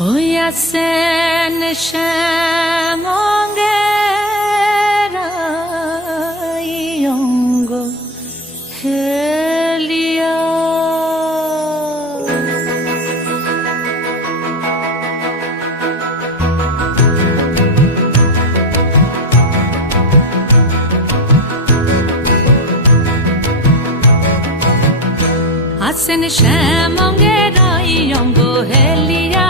হইয়াছেন শ্যামঙ্গের অঙ্গ হেলিয়া। আছেন শ্যামঙ্গের অঙ্গ হেলিয়া,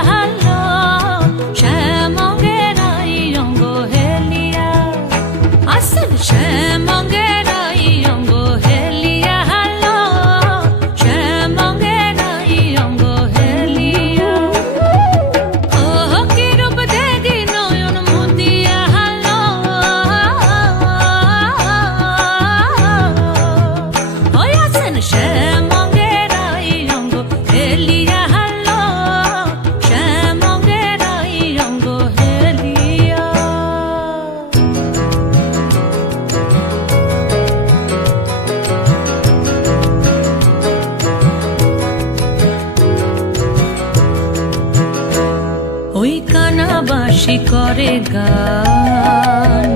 শ্যামঙ্গের অঙ্গ হেলিয়া। আছেন শ্যামঙ্গের অঙ্গ হেলিয়া, শ্যামঙ্গের অঙ্গ হেলিয়া। ও কি রূপ দেখি নয়ন মুদিয়া, হইয়াছেন শ্যামঙ্গের অঙ্গ হেলিয়া, শ্যামঙ্গের অঙ্গ হেলিয়া। ওই কানাবাসী করে গান,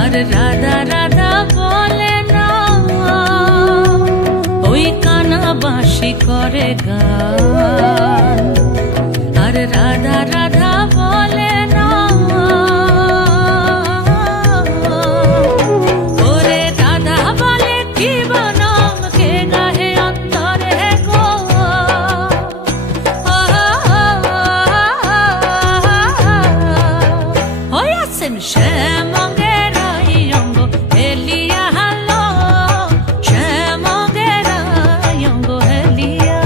আর রাধা রাধা বলে না। ওই কানাবাসী করে গান, আর রাধা রাধা বলে না। ওরে রাধা বলে কি বনম কে গাহে অন্তরে গো। হইয়াছেন শ্যামঙ্গের অঙ্গ হেলিয়া, শ্যামঙ্গের অঙ্গ হেলিয়া।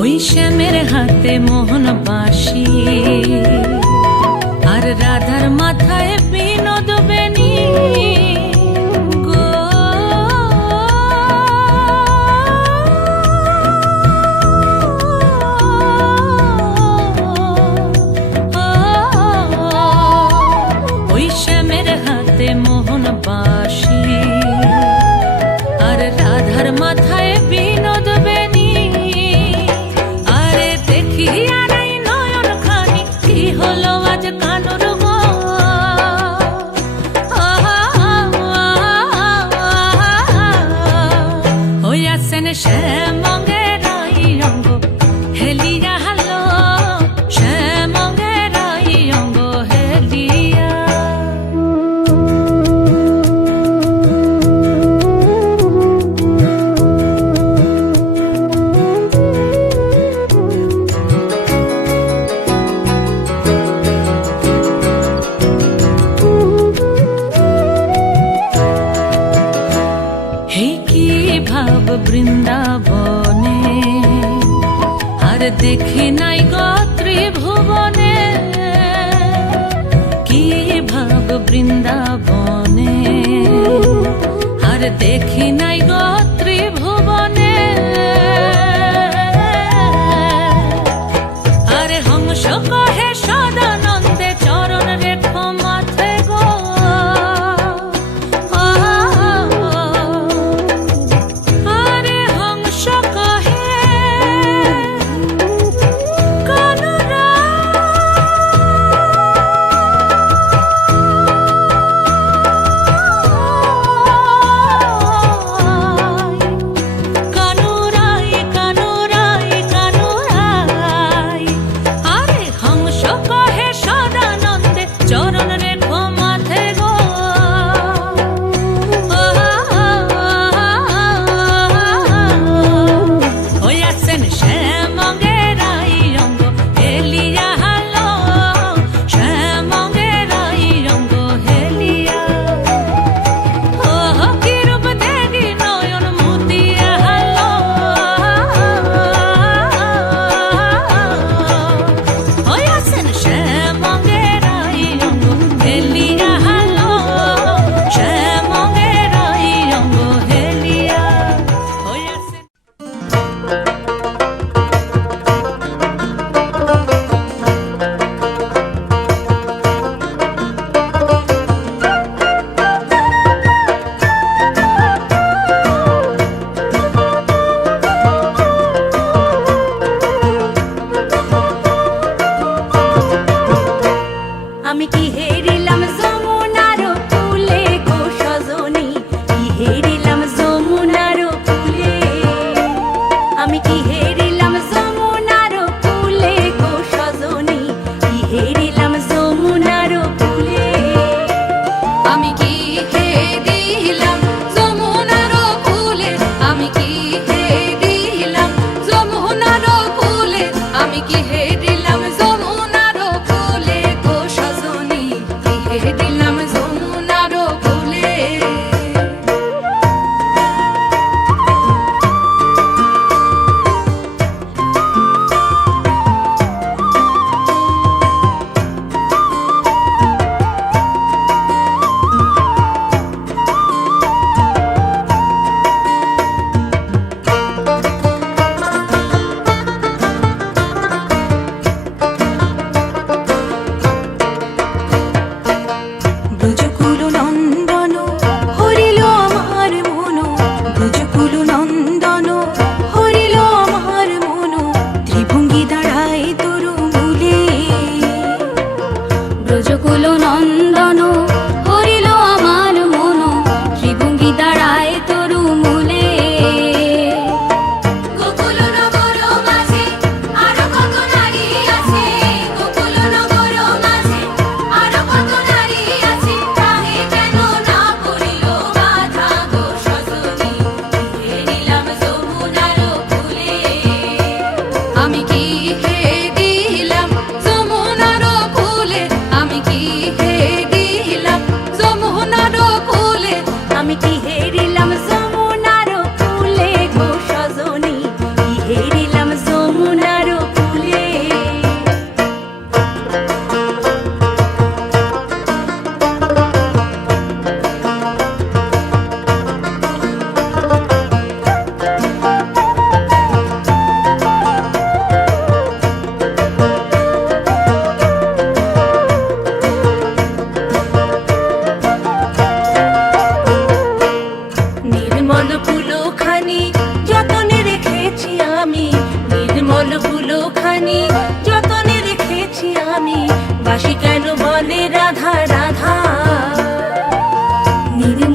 ওই শ্যামের হাতে মোহন বাঁশি, আর রাধার মাথায় বিনোদ বেনি গো। ওই শ্যামের হাতে মোহন বাঁশি, আর রাধার মাথায় বিনোদ বেনি। আরে দেখি আর এই নয়ন খানি কি হলো আজ কানুর গো। হইয়াছেন শ্যামঙ্গের অঙ্গ হেলিয়া, শ্যামঙ্গের অঙ্গ হেলিয়া। ভাব বৃন্দাবনে, আর দেখি নাই গো ত্রিভুবনে। কি ভাব বৃন্দাবনে, আর দেখি নাই গো ত্রিভুবনে। আরে হংস কহে সদানন্দে চরণ রেখো মাথে গো।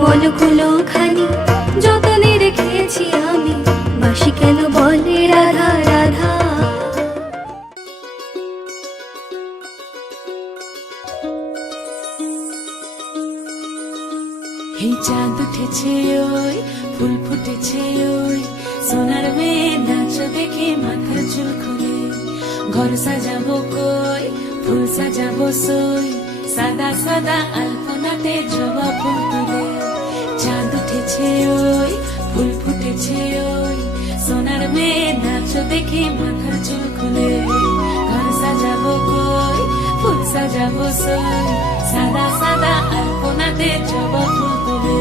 পলকগুলো খানি যতনে রেখেছি আমি, বাসি কেন বলে রাধা রাধা। এই চাঁদ উঠেছে ওই, ফুল ফুটেছে ওই, সোনার মেয়ে নাচ দেখে মাথার চুল খুলে। ঘর সাজাবো কই, ফুল সাজাবো সই, সাদা সাদা আলপনাতে জবা ফুল তুলে। চাঁদ উঠেছে ওই, ফুল ফুটেছে ওই, সোনার মেয়ে নাচ দেখে মাথার চুল খুলে। ঘর সাজাবো কই, ফুল সাজাবো সই, সাদা সাদা আলপনাতে জবা ফুল তুলে।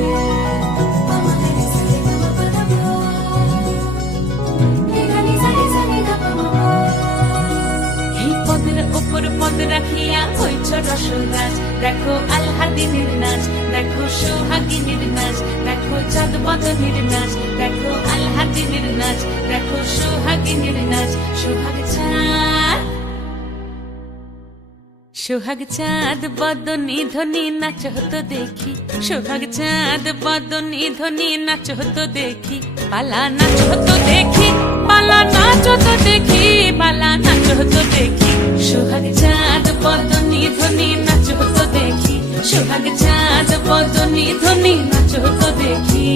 এই পদের ওপর পদ রাখিয়া হইছ রসরাজ, দেখো আলহাদিনীর নাচ, দেখো সোহাগিনীর নাচ, দেখো চাঁদ বদনীর নাচ, দেখো আলহাদিনীর নাচ, দেখো সোহাগিনীর নাচ। সোহাগ চাঁদ, সোহাগ চাঁদ বদনী ধ্বনি নাচ হতো দেখি, সোহাগ চাঁদ বদনী ধ্বনি নাচ হতো দেখি। পালা নাচ হতো দেখি, পালা নাচ হতো দেখি, পালা নাচ হতো দেখি। সোহাগ চাঁদ বদনী ধ্বনি নাচ হতো দেখি, সোহাগ চাঁদ বদনী ধ্বনি নাচ হতো দেখি।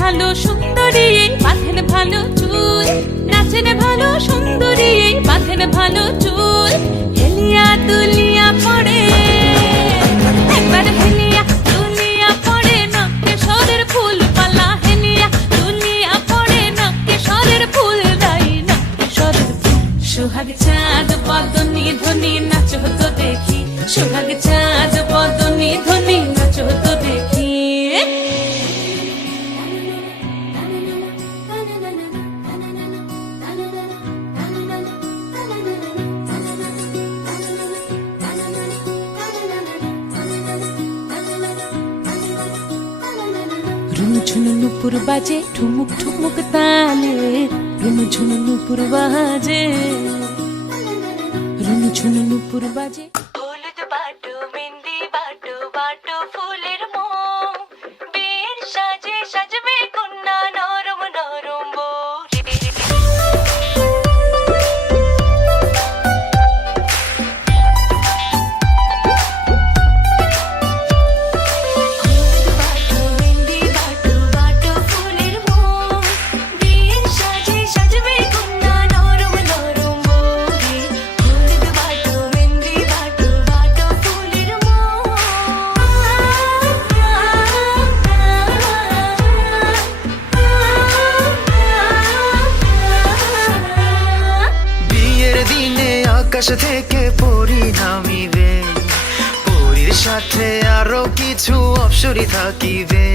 ভালো সুন্দরী বাঁধেন ভালো চুল, নাচেন ভালো সুন্দরী বাঁধেন ভালো চুল। হেলিয়া দুলিয়া পড়ে, একবার হেলিয়া দুলিয়া পড়ে, নকেশ্বরের ফুল পালা। হেলিয়া দুলিয়া পড়ে, নকেশ্বরের ফুল দাই, নকেশ্বরের ফুল। সোহাগ চাঁদ বদনী ধ্বনি নাচ হতো দেখি, সোহাগ চাঁদ বদনী ধ্বনি নাচ হতো দেখি। ঝুনু নুপুর বাজে ঠুমুক ঠুমুক তালে, রুনু ঝুনু নুপুর বাজে, রুনু ঝুনু নুপুর বাজে। হলুদ বাটো মেহেন্দি বাটো, বাটো ফুলের মোম, বিয়ের সাজে সাজবে কন্যা নরম নরম বউ। আকাশ থেকে পরি নামিবে, পরীর সাথে আরো কিছু অপ্সরী থাকিবে।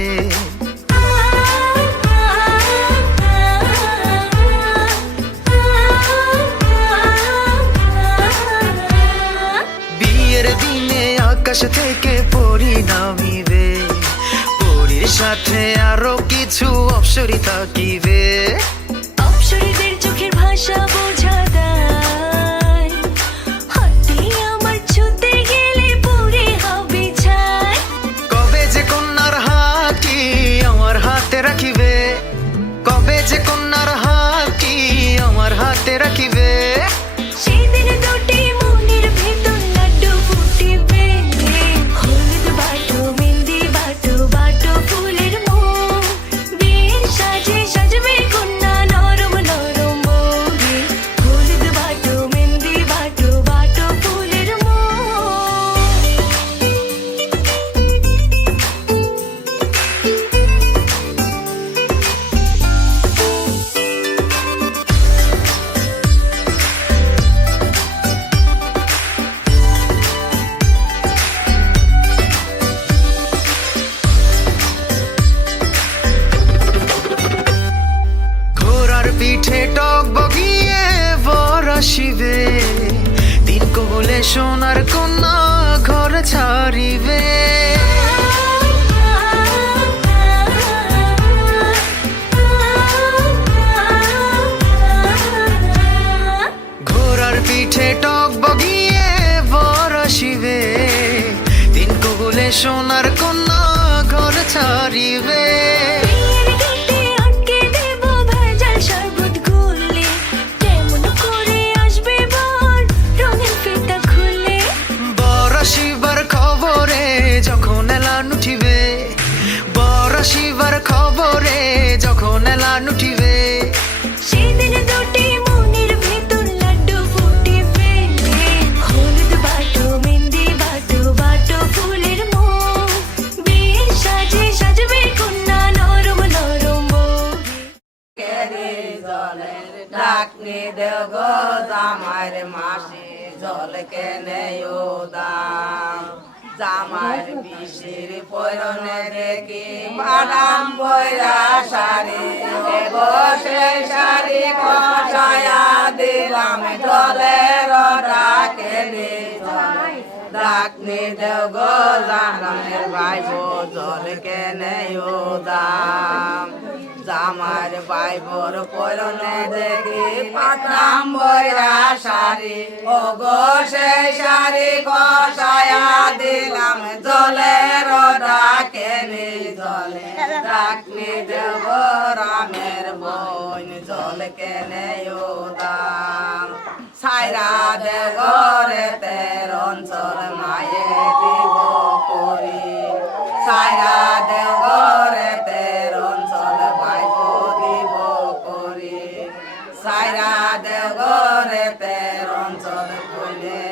বিয়ের দিনে আকাশ থেকে পরি নামিবে, পরীর সাথে আরো কিছু অপ্সরী থাকিবে। অপ্সরীদের চোখের ভাষা বোঝা দেয়, হাতে আমার ছুতে গেলে পুরে হবে ছাই। কবে যে কন্যার হাতটি আমার হাতে রাখিবে, কবে যে কন্যার হাতটি আমার হাতে রাখিবে। সেদিন দুটি মনের ভেতর লাড্ডু ফুটিবে। হলুদ বাটো মেহেন্দি বাটো, বাটো ফুলের মোম, বিয়ের সাজে সাজবে কন্যা নরম নরম বউ। হলুদ বাটো মেহেন্দি বাটো, বাটো ফুলের মোম। ঘোড়ার পিঠে টক বগিয়ে বর আসিবে, দিন কবলে সোনার কন্যা ঘর ছাড়িবে। পিঠে টক বগিয়ে বর আসিবে, তিন কবুলে সোনার কন্যা ঘর ছাড়িবে। বিয়ের গেটে আটকে দেব ভেজাল শরবত গুলে, কেমন করে আসবে বর রঙিন ফিতা খুলে। বর আসিবার খবরে যখন এলান উঠিবে, বর আসিবার খবরে যখন এলান উঠিবে, সেদিন দুটি মনের ভেতর লাড্ডু ফুটিবে। হলুদ বাটো মেহেন্দি বাটো বাটো ফুলের মোহ, বিয়ের সাজে সাজবে কন্যা নরম নরম বউ। কেরে জলের ডাকনি দেও গো জামাইর মাসি জল কেনে দাম। জামাইর পিসির পরনে দেখি বাদাম বইরা শাড়ি, গো সেই শাড়ি কষায়া দিলাম জলের ডাকে ডাকনি দেও গো জামাইর ভাইবো জল কেনে দাম। জামার বাইবর পরনে দেখি পাতাম বইরা শাড়ি, ও গো সেই শাড়ি কষায়া দিলাম জলের ডাকে জলে ডাকনি দেব রামের বোন জল কেনে দাম। সাইরা দেব রে তের অঞ্চল মায়ে দিব করি, সাইরা দেব রে তের অঞ্চল বাইব দিব করি, সাইরা দেব রে তের অঞ্চল কইলে